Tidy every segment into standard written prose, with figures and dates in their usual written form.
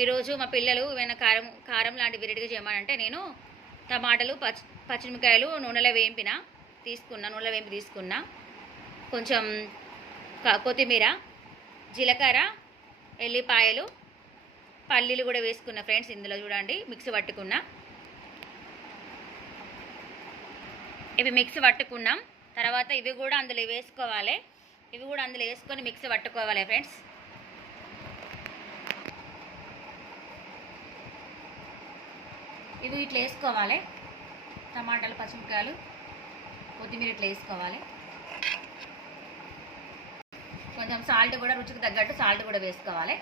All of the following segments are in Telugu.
ఈరోజు మా పిల్లలు ఏమైనా కారం కారం లాంటి వెరైటీగా చేయమనంటే నేను టమాటాలు పచ్చిమిరపకాయలు నూనెలో వేంపి తీసుకున్నా కొంచెం కొత్తిమీర, జీలకర్ర, ఎల్లిపాయలు, పల్లీలు కూడా వేసుకున్నా ఫ్రెండ్స్. ఇందులో చూడండి మిక్సీ పట్టుకున్నా. ఇవి మిక్సీ పట్టుకున్నాం. తర్వాత ఇవి కూడా అందులో వేసుకోవాలి. ఇవి కూడా అందులో వేసుకొని మిక్సీ పట్టుకోవాలి ఫ్రెండ్స్. ఇవి ఇట్లా వేసుకోవాలి. టమాటాలు, పచ్చిమిరపకాయలు, కొత్తిమీర ఇట్లా వేసుకోవాలి. కొంచెం సాల్ట్ కూడా రుచికి తగ్గట్టు సాల్ట్ కూడా వేసుకోవాలి.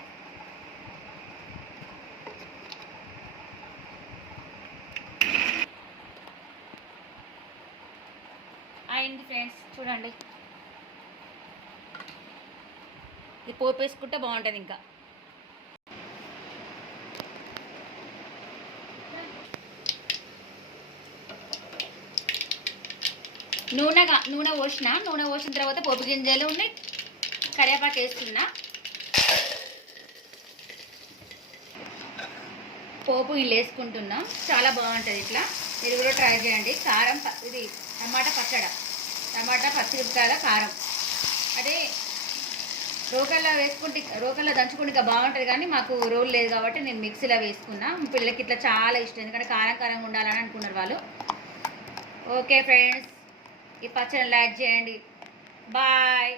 అయింది ఫ్రెండ్స్, చూడండి. ఇది పోపు వేసుకుంటే బాగుంటుంది. ఇంకా నూనె పోసిన తర్వాత పోపు గింజలు ఉన్నాయి, కరివేపాకు వేస్తున్నా. పోపు ఇల్లు వేసుకుంటున్నాం. చాలా బాగుంటుంది. ఇట్లా మీరు కూడా ట్రై చేయండి. కారం ఇది టమాటా పచ్చిమిరపకాయల కారం. అదే రోకల్లో దంచుకుంటే ఇంకా బాగుంటుంది, కానీ మాకు రోల్ లేదు కాబట్టి నేను మిక్సీలో వేసుకున్నా. పిల్లలకి ఇట్లా చాలా ఇష్టం, ఎందుకంటే కారంగా ఉండాలని అనుకున్నారు వాళ్ళు. ఓకే ఫ్రెండ్స్, ఈ పచ్చడిని లైక్ చేయండి. బాయ్.